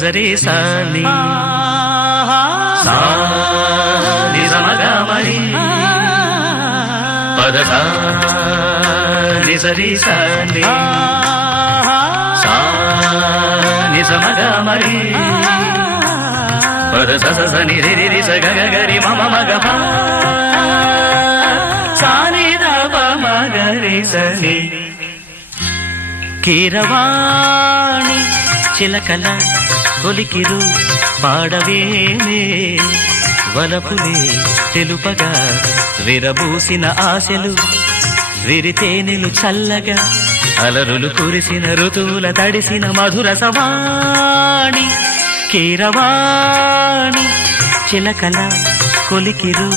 నిజరి సాని సా నిజమగ మరి పద సా నిజరి సాని సా నిజమగ మరి పద స స ని రి రి స గ గ రి మ మ గ ప సా ని ద ప మ గ రి స ని కీరవాణి చిలకల కొలికిరు పాడవేమే వలపులే తెలుపగా విరబూసిన ఆశలు విరితేనెలు చల్లగా అలరులు కురిసిన ఋతువుల తడిసిన మధుర సవాణి కీరవాణి చిలకల కొలికిరు